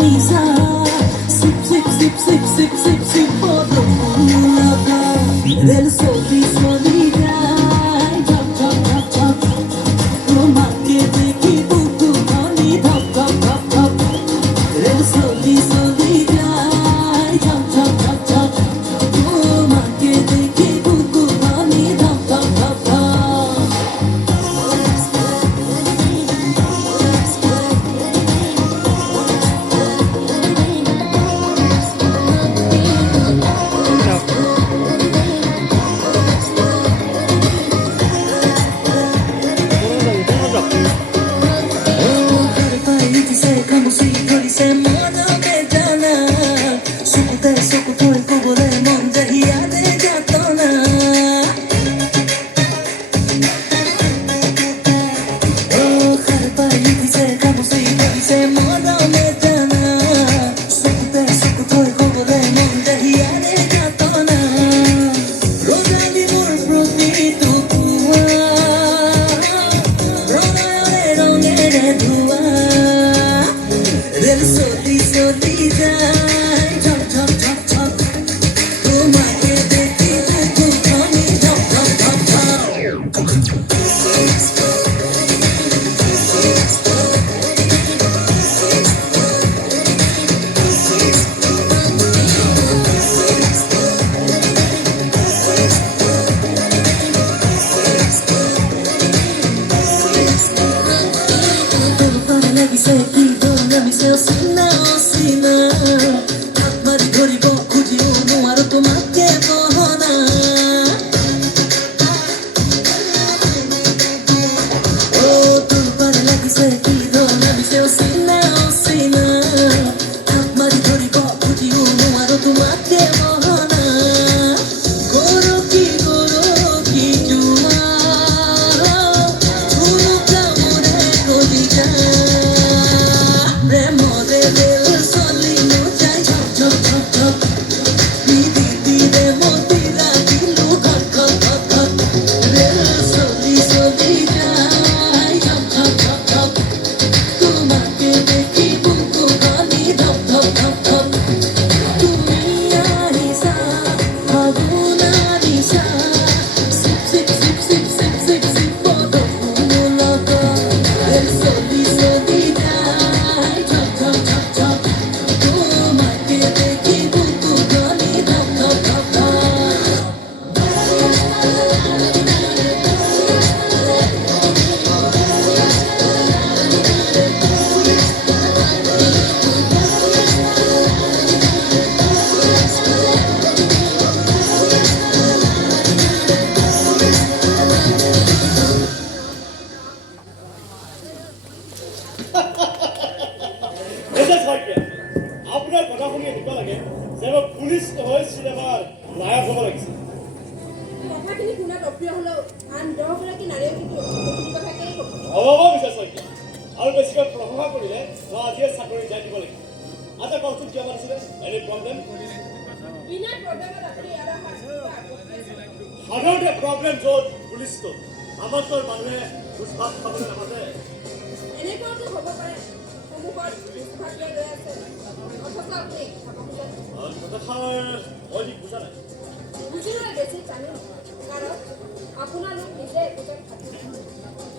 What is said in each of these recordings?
Nisa, sip, sip, sip, sip, sip, sip, sip, for the moon. Del soli, soli, dai, chop, chop, chop, chop. Roma ke dekhi buku khani, chop, chop, chop, chop. Del soli, soli, dai, chop, chop, chop, chop. Roma ke dekhi buku khani, chop, chop, chop, chop. Como si fuese modo que jana sukute sukutoi kogore mon jahiya de jatona oh har pai dise como si fuese modo que jana sukute sukutoi kogore mon jahiya de jatona rodali mor promitu tua rodale rongere tua Del soli soli dai, chop chop chop chop. Roma ke dekhi buku khani, chop chop chop chop. Todo para la biseki, todo la biseo sina sina. Akmari gori bo kuji no aru to makke bohona. Oh, todo para la biseki, todo la biseo sina sina. Akmari gori bo kuji no aru to makke bohona. Goro ki juma. Chulu kamore kodija. Remo de del soli no jai chop chop chop chop. Didi didi motira dilu khot khot khot khot. Del soli soli jai chop chop chop chop. Tumake dekhi buku khani dhop dhop dhop dhop. Tumi aisa faguna nisa. Sip sip sip sip sip sip sip bodo mulaka. Del soli soli jai chop chop chop chop. Tumake dekhi buku khani dhop dhop dhop dhop. Message ভাগ্য আপোনাৰ কথা শুনি এনেকুৱা লাগে যে মই police নহয় চিনেমাৰ নায়ক হ'ব লাগিছে কথাখিনি শুনাত অপ্ৰিয় হ'লেও আন 10গৰাকী নাৰীয়ে কিন্তু এইখিনি কথাকেই ক'ব। হ'ব বিশেষ ভাগ্য আৰু বেছিকৈ প্ৰশংসা কৰিলে মই আজিয়ে চাকৰি যাই দিব লাগিব আচ্ছা কওকচোন কিয় মাতিছিলে এনি প্ৰব্লেম বিনা প্ৰব্লেমত আপুনি ইয়াৰ সাধাৰণতে প্ৰব্লেম য'ত পুলিচটো আমাৰটোৰ মানুহে ঘোচ-ভাত খাবলৈ নামাতে এনেকুৱাটো হ'ব পাৰে সন্মুখত ভাগিয়াই ৰৈ আছে অথচ আপুনি খাব খোজে কথাষাৰ অধিক বুজা নাই বুজিবলৈ বেছি জানো কাৰণ আপোনালোক নিজে একোজন খাদ্য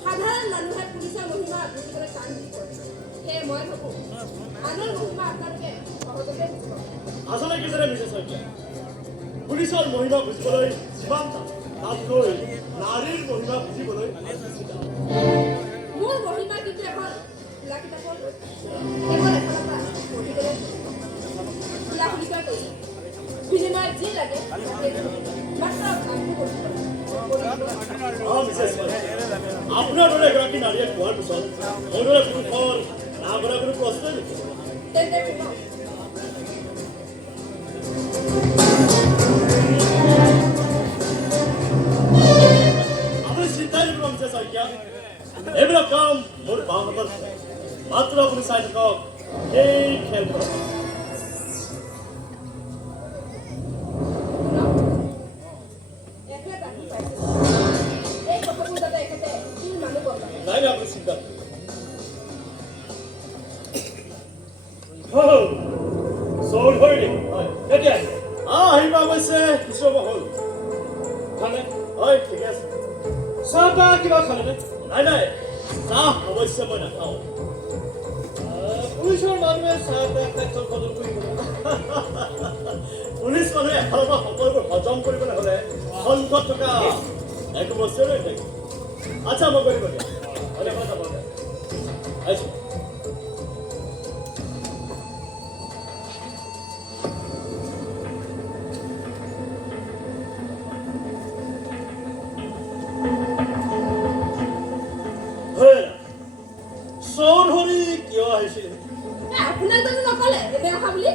সাধাৰণ মানুহে পুলিচৰ মহিমা বুজিবলৈ টান বুলি কয় সেয়ে মই ভাবোঁ আনৰ মহিমা আপোনালোকে সহজতে বুজিব আচলতে কি জানে বিশেষ ভাগ্য পুলিচৰ মহিমা বুজিবলৈ যিমান টান তাতকৈ নাৰীৰ মহিমা বুজিবলৈ বেছি টান মোৰ মহিমা কিন্তু এখন খোলা কিতাপৰ কেৱল এখনৰ পৰা পঢ়িবলৈ খোলা খুলিকৈ কৈছোঁ চিনেমাৰ যি লাগে মাত্ৰ কামটো কৰিব বিশেষ আপোনাৰ দৰে এগৰাকী নাৰীয়ে কোৱাৰ পিছত মোৰ দৰে পুৰুষৰ নাগৰা কোনো প্ৰশ্নই নেকি তেন্তে শুনক আপুনি চিন্তাই নকৰিব মিছেছ শইকীয়া এইবিলাক কাম মোৰ বাহঁতৰ মাত্ৰ আপুনি চাই থাকক এই খেলখন নাই নাই আপুনি চিন্তা চৌধুৰী হয় কেতিয়া আহিব অৱশ্যে কিছু সময় হ'ল খালে হয় ঠিকে আছে চাহ তাহ কিবা খালেনে নাই নাই চাহ অৱশ্যে মই নাখাওঁ পুলিচৰ মানুহে চাহ তাহ খাই হজম কৰিব পুলিচ মানুহে এফালৰ পৰা সকলোবোৰ হজম কৰিবলৈ হ'লে সন্মুখত থকা একো বস্তুৱে লৈ থাকে আচ্ছা মই কৰিব দিয়া অনেক যাব আহিছোঁ চৌধুৰী কিয় আহিছিল আপোনাক জানো নকলে এনে অহা বুলি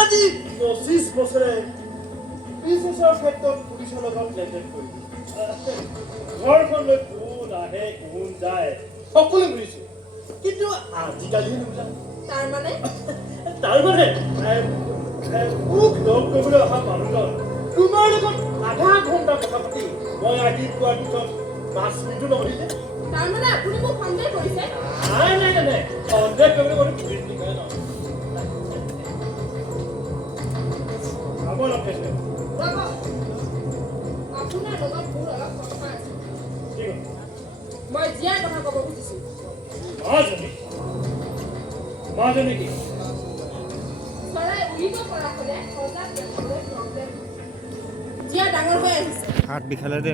আজি 25 বছৰে বিজনেছৰ ক্ষেত্ৰত পুলিচৰ লগত লেনদেন কৰি ঘৰখনলৈ কোন আহে কোন যায় সকলো বুজিছোঁ কিন্তু আজিকালি নোলায় তাৰমানে মোক লগ কৰিবলৈ অহা মানুহজন তোমাৰ লগত আধা ঘণ্টা কথা পাতি মই আহি পোৱাৰ পিছত 5 মিনিটো নকৰিলে তাৰমানে আপুনি মোক সন্দেহ কৰিছে নাই নাই নাই নাই সন্দেহ কৰিবলৈ কোনো পুলিচ নিকায় ন খাব লগাইছে ৰ'ব আপোনাৰ লগত মোৰ অলপ কথা আছে ঠিক আছে মই জীয়াৰ কথা ক'ব খুজিছোঁ মাজনী কি চৰাই উৰিব পৰা হ'লে সজাগ দেখাবলৈ প্ৰব্লেম জীয়া ডাঙৰ হৈ আহিছে হাত বিষালে দে